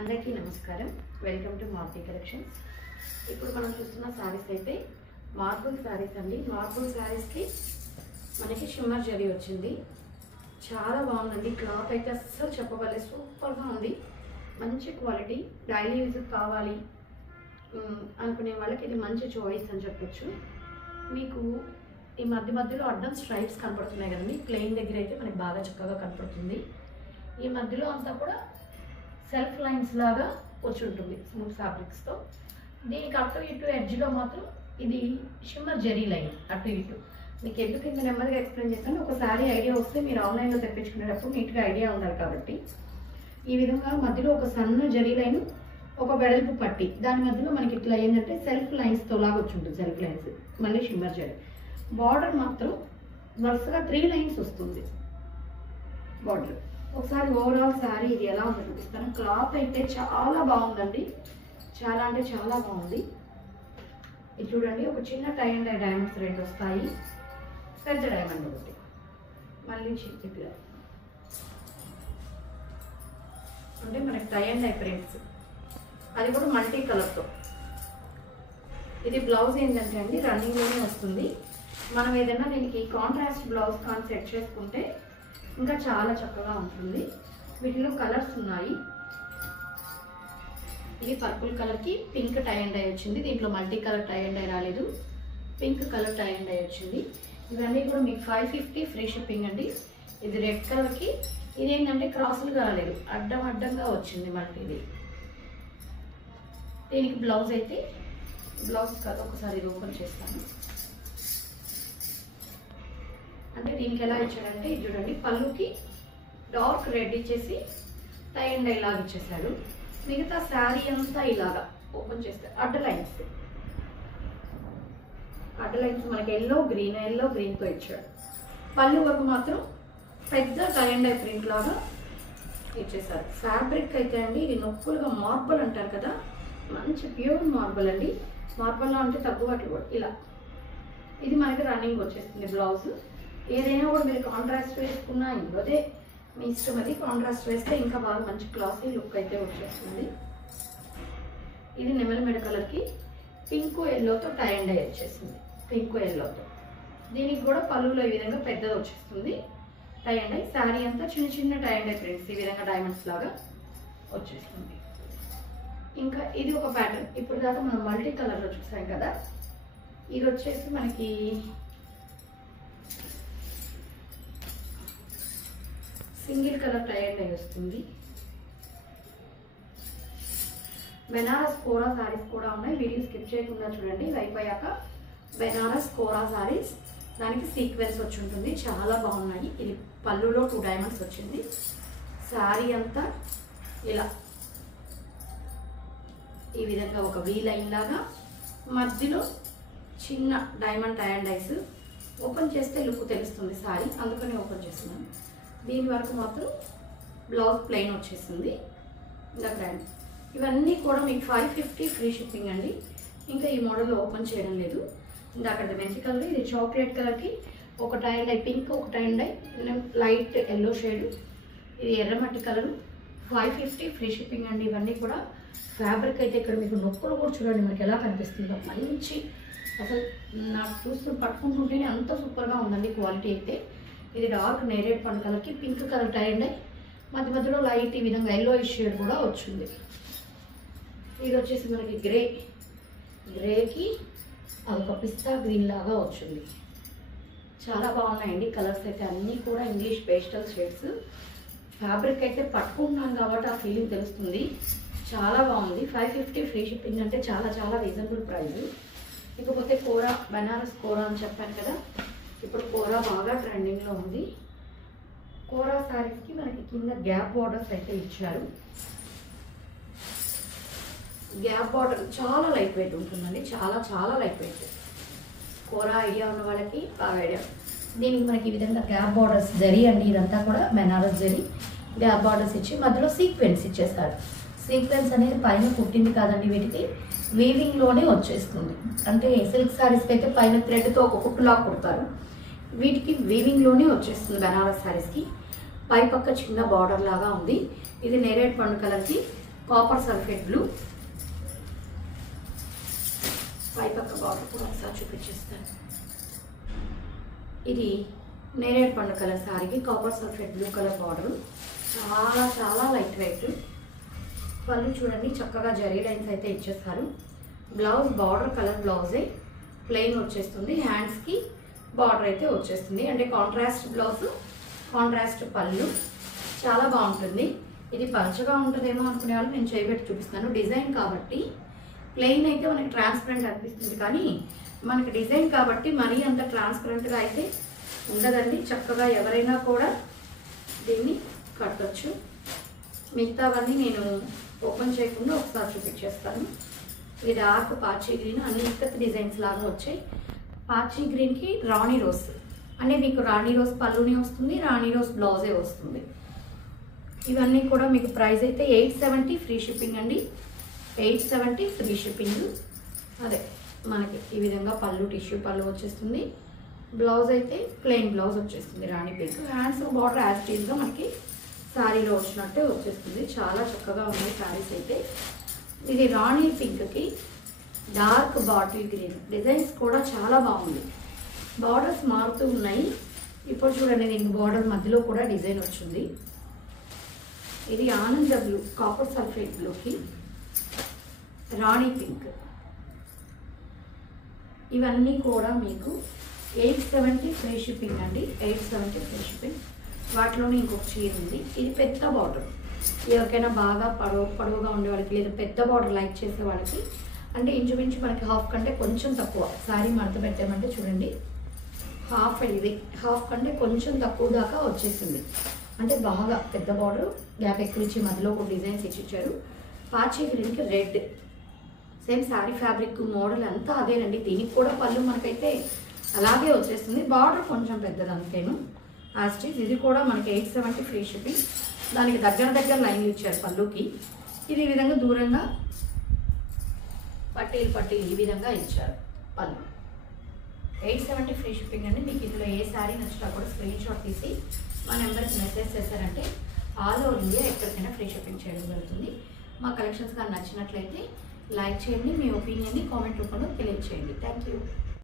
అందరికీ నమస్కారం. Welcome to marble collections. ఇప్పుడు మనం చూస్తున్న సారీస్ అయితే మార్బుల్ సారీస్ అండి. మార్బుల్ సారీస్కి మనకి షిమ్మర్ జరీ వచ్చింది. చాలా బాగుందండి. క్లాత్ అయితే అస్సలు చెప్పగలే సూపర్గా ఉంది. మంచి క్వాలిటీ. డైలీ యూజ్ కావాలి అనుకునే వాళ్ళకి ఇది మంచి చాయిస్ అని చెప్పొచ్చు. మీకు ఈ మధ్యలో అడ్డం స్ట్రైప్స్ కనపడుతున్నాయి కదండి. ప్లెయిన్ దగ్గర అయితే మనకి బాగా చక్కగా కనపడుతుంది. ఈ మధ్యలో అంతా కూడా సెల్ఫ్ లైన్స్ లాగా వచ్చి ఉంటుంది స్మూత్ ఫ్యాబ్రిక్స్తో. దీనికి అటు ఇటు ఎడ్జ్లో మాత్రం ఇది షిమ్మర్ జరీ లైన్ అటు ఇటు. మీకు ఎందుకు ఇంత నెమ్మదిగా ఎక్స్ప్లెయిన్ చేస్తాను, ఒకసారి ఐడియా వస్తే మీరు ఆన్లైన్లో తెప్పించుకునేటప్పుడు నీట్గా ఐడియా ఉండాలి కాబట్టి. ఈ విధంగా మధ్యలో ఒక సన్న జరీ లైన్, ఒక వెడల్పు పట్టి, దాని మధ్యలో మనకి ఇట్లా ఏంటంటే సెల్ఫ్ లైన్స్తో లాగా వచ్చి ఉంటుంది. సెల్ఫ్ లైన్స్ మళ్ళీ షిమ్మర్ జరీ. బార్డర్ మాత్రం వరుసగా 3 లైన్స్ వస్తుంది బార్డర్. ఒకసారి ఓవరాల్ శారీ ఇది ఎలా ఉందో చూపిస్తాను. క్లాత్ అయితే చాలా బాగుందండి. చాలా అంటే చాలా బాగుంది. ఇది చూడండి, ఒక చిన్న టై అండ్ డై డైమండ్స్ 2 వస్తాయి. పెద్ద డైమండ్ ఒకటి, మళ్ళీ చిన్న అంటే మనకి టై అండ్ డై ప్రింట్స్, అది కూడా మల్టీ కలర్తో. ఇది బ్లౌజ్ ఏంటంటే అండి రన్నింగ్లోనే వస్తుంది. మనం ఏదైనా దీనికి కాంట్రాస్ట్ బ్లౌజ్ కానీ సెట్ చేసుకుంటే ఇంకా చాలా చక్కగా ఉంటుంది. వీటిలో కలర్స్ ఉన్నాయి. ఇది పర్పుల్ కలర్కి పింక్ టై అండ్ డై వచ్చింది. దీంట్లో multi colour tie and dye రాలేదు, pink colour tie and dye వచ్చింది. ఇవన్నీ కూడా మీకు 550 ఫ్రీ షిప్పింగ్ అండి. ఇది రెడ్ కలర్కి, ఇదేంటంటే క్రాసులుగా రాలేదు, అడ్డంగా వచ్చింది మనకి. ఇది దీనికి బ్లౌజ్ అయితే బ్లౌజ్ కాదు, ఒకసారి ఇది ఓపెన్ చేస్తాను. అంటే దీనికి ఎలా ఇచ్చాడంటే ఇది చూడండి, పళ్ళుకి డార్క్ రెడ్ ఇచ్చేసి టై అండ్ డై లాగా ఇచ్చేసాడు. మిగతా శారీ అంతా ఇలాగా ఓపెన్ చేస్తే అడ్డ లైన్స్ మనకి ఎల్లో గ్రీన్తో ఇచ్చాడు. పళ్ళు వరకు మాత్రం పెద్ద టై అండ్ డై ప్రింట్ లాగా ఇచ్చేసారు. ఫ్యాబ్రిక్ అయితే అండి ఇది నొప్పులుగా మార్బుల్ అంటారు కదా, మంచి ప్యూర్ మార్బుల్ అండి. మార్బుల్లో అంటే తక్కువ అట్లు ఇలా. ఇది మనకి రన్నింగ్ వచ్చేస్తుంది బ్లౌజ్. ఏదైనా కూడా మీరు కాంట్రాస్ట్ వేసుకున్నా ఇంకోదే మీ ఇష్టం. అది కాంట్రాస్ట్ వేస్తే ఇంకా బాగా మంచి క్లాసీ లుక్ అయితే వచ్చేస్తుంది. ఇది నెమలి మెడ కలర్కి పింక్ ఎల్లోతో టై అండ్ డై వచ్చేసింది. పింక్ ఎల్లోతో దీనికి కూడా పళ్ళులో ఈ విధంగా పెద్దది వచ్చేస్తుంది టై అండ్ డై. శారీ అంతా చిన్న టై అండ్ డై ప్రింట్స్ ఈ విధంగా డైమండ్స్ లాగా వచ్చేస్తుంది. ఇంకా ఇది ఒక ప్యాటర్న్. ఇప్పుడు దాకా మనం మల్టీ కలర్లో చూసాం కదా, ఇది వచ్చేసి మనకి single colour tie and dye వస్తుంది. బెనారస్ కోరా సారీస్ కూడా ఉన్నాయి. వీడియో స్కిప్ చేయకుండా చూడండి. అయిపోయాక బెనారస్ కోరా సారీస్, దానికి సీక్వెన్స్ వచ్చి ఉంటుంది, చాలా బాగున్నాయి. ఇది పళ్ళులో 2 డైమండ్స్ వచ్చింది. శారీ అంతా ఇలా ఈ విధంగా ఒక వీ లైన్ లాగా, మధ్యలో చిన్న diamond tie and dyes. Open చేస్తే లుక్ తెలుస్తుంది శారీ, అందుకని ఓపెన్ చేస్తున్నాను. దీని వరకు మాత్రం బ్లౌజ్ ప్లెయిన్ వచ్చేసింది. ఇంకా గ్రాండ్. ఇవన్నీ కూడా మీకు 550 ఫ్రీ షిప్పింగ్ అండి. ఇంకా ఈ మోడల్ ఓపెన్ చేయడం లేదు. ఇంకా అక్కడ మెంతి కలర్, ఇది చాక్లెట్ కలర్కి ఒక టై అండ్ డై పింక్, ఒక tie and dye light yellow shade, ఇది ఎర్రమట్టి కలరు. 550 ఫ్రీ షిప్పింగ్ అండి. ఇవన్నీ కూడా ఫ్యాబ్రిక్ అయితే ఇక్కడ మీకు నొప్పులు కూడా చూడండి మనకి ఎలా కనిపిస్తుందో. మంచి అసలు నాకు చూస్తూ పట్టుకుంటుంటేనే అంత సూపర్గా ఉందండి క్వాలిటీ అయితే. ఇది డార్క్ నేరేడ్ పండు కలర్కి pink colour tie and dye, మధ్యలో లైట్ ఈ విధంగా ఎల్లో షేడ్ కూడా వచ్చింది. ఇది వచ్చేసి మనకి గ్రేకి అదొక పిస్తా గ్రీన్ లాగా వచ్చింది. చాలా బాగున్నాయండి కలర్స్ అయితే. అన్నీ కూడా ఇంగ్లీష్ పేస్టల్ షేడ్స్. ఫ్యాబ్రిక్ అయితే పట్టుకుంటున్నాను కాబట్టి ఆ ఫీలింగ్ తెలుస్తుంది. చాలా బాగుంది. 550 ఫ్రీ షిప్పింగ్ అంటే చాలా రీజనబుల్ ప్రైస్. ఇకపోతే కోరా, బెనారస్ కోరా అని చెప్పాను కదా, ఇప్పుడు కోరా బాగా ట్రెండింగ్లో ఉంది. కోరా శారీస్కి మనకి కింద గ్యాప్ బార్డర్స్ అయితే ఇచ్చారు. గ్యాప్ బార్డర్ చాలా లైట్ వెయిట్ ఉంటుందండి. చాలా లైట్ వెయిట్. కోరా ఐడియా ఉన్న వాళ్ళకి బాగా ఐడియా. దీనికి మనకి ఈ విధంగా గ్యాప్ బార్డర్స్ జరీ అండి. ఇదంతా కూడా బెనారస్ జరీ గ్యాప్ బార్డర్స్ ఇచ్చి మధ్యలో సీక్వెన్స్ ఇచ్చేసారు. సీక్వెన్స్ అనేది పైన కుట్టింది కాదండి, వీటికి వీవింగ్లోనే వచ్చేస్తుంది. అంటే సిల్క్ శారీస్కి అయితే పైన థ్రెడ్తో ఒక కుట్టులా కుడతారు, వీటికి వీవింగ్లోనే వచ్చేస్తుంది. బెనారస్ శారీస్కి పై పక్క చిన్న బార్డర్ లాగా ఉంది. ఇది నేరేడ్ పండు కలర్కి కాపర్ సల్ఫేట్ బ్లూ. పై పక్క బార్డర్ కూడా ఒకసారి చూపించేస్తాను. ఇది నేరేడు పండు కలర్ శారీకి copper sulphate blue colour border. చాలా చాలా లైట్ వెయిట్. పళ్ళు చూడండి చక్కగా జరీ లైన్స్ అయితే ఇచ్చేస్తారు. బ్లౌజ్ బార్డర్ కలర్ బ్లౌజే ప్లెయిన్ వచ్చేస్తుంది. హ్యాండ్స్కి బార్డర్ అయితే వచ్చేస్తుంది. అంటే కాంట్రాస్ట్ బ్లౌజ్, కాంట్రాస్ట్ పళ్ళు చాలా బాగుంటుంది. ఇది పలచగా ఉంటుందేమో అనుకునే వాళ్ళు నేను చేయబెట్టి చూపిస్తాను. డిజైన్ కాబట్టి ప్లెయిన్ అయితే మనకి ట్రాన్స్పరెంట్ అనిపిస్తుంది, కానీ మనకి డిజైన్ కాబట్టి మరీ అంత ట్రాన్స్పరెంట్గా అయితే ఉండదండి. చక్కగా ఎవరైనా కూడా దీన్ని కట్టొచ్చు. మిగతావన్నీ నేను ఓపెన్ చేయకుండా ఒకసారి చూపించేస్తాను. ఇది డార్క్ పాచీ గ్రీన్, అన్ని ఇక్కత్ డిజైన్స్ లాగా వచ్చాయి. పాచీ గ్రీన్కి రాణి రోజ్ అంటే మీకు రాణి రోజ్ పళ్ళునే వస్తుంది, రాణి రోజ్ బ్లౌజే వస్తుంది. ఇవన్నీ కూడా మీకు ప్రైస్ అయితే 870 ఫ్రీ షిప్పింగ్ అండి. 870 ఫ్రీ షిప్పింగ్. అదే మనకి ఈ విధంగా పళ్ళు టిష్యూ పళ్ళు వచ్చేస్తుంది. బ్లౌజ్ అయితే ప్లెయిన్ బ్లౌజ్ వచ్చేస్తుంది రాణి పింక్. హ్యాండ్స్ బార్డర్ యాజ్ టీజ్గా మనకి శారీలో వచ్చినట్టే వచ్చేస్తుంది. చాలా చక్కగా ఉన్నాయి శారీస్ అయితే. ఇది రాణి పింక్కి డార్క్ బాటిల్ గ్రీన్ డిజైన్స్ కూడా చాలా బాగుంది. బార్డర్స్ మారుతూ ఉన్నాయి. ఇప్పుడు చూడండి దీనికి బార్డర్ మధ్యలో కూడా డిజైన్ వచ్చింది. ఇది ఆనంద బ్లూ కాపర్ సల్ఫేట్ బ్లూకి రాణి పింక్. ఇవన్నీ కూడా మీకు 870 ఫ్రీ షిప్పింగ్ అండి. 870 ఫ్రీ షిప్పింగ్. వాటిలోనే ఇంకొక చీర ఉంది. ఇది పెద్ద బార్డర్. ఎవరికైనా బాగా పొడవుగా ఉండే వాళ్ళకి లేదా పెద్ద బార్డర్ లైక్ చేసే వాళ్ళకి, అంటే ఇంచుమించు మనకి హాఫ్ కంటే కొంచెం తక్కువ శారీ మడత పెట్టామంటే చూడండి హాఫ్, ఇది హాఫ్ కంటే కొంచెం తక్కువ దాకా వచ్చేసింది. అంటే బాగా పెద్ద బార్డర్, గ్యాప్ ఎక్కువ ఇచ్చి మధ్యలో ఒక డిజైన్స్ ఇచ్చిచ్చారు. పాచీ గ్రీన్కి red, same sari fabric model అంతా అదేనండి. దీనికి కూడా పళ్ళు మనకైతే అలాగే వచ్చేస్తుంది. బార్డర్ కొంచెం పెద్దది అంతేను యాస్టీజ్. ఇది కూడా మనకి 870 ఫ్రీ షిప్పింగ్. దానికి దగ్గర లైన్లు ఇచ్చారు పళ్ళుకి. ఇది ఈ విధంగా దూరంగా పట్టీలు ఈ విధంగా ఇచ్చారు పళ్ళు. 870 ఫ్రీ షిప్పింగ్ అండి. మీకు ఇందులో ఏ శారీ నచ్చినా కూడా స్క్రీన్ షాట్ తీసి మా నెంబర్కి మెసేజ్ చేశారంటే ఆల్ ఓవర్ ఇండియా ఎక్కడికైనా ఫ్రీ షిప్పింగ్ చేయడం జరుగుతుంది. మా కలెక్షన్స్ కానీ నచ్చినట్లయితే లైక్ చేయండి. మీ ఒపీనియన్ని కామెంట్ రూపంలో తెలియజేయండి. Thank you.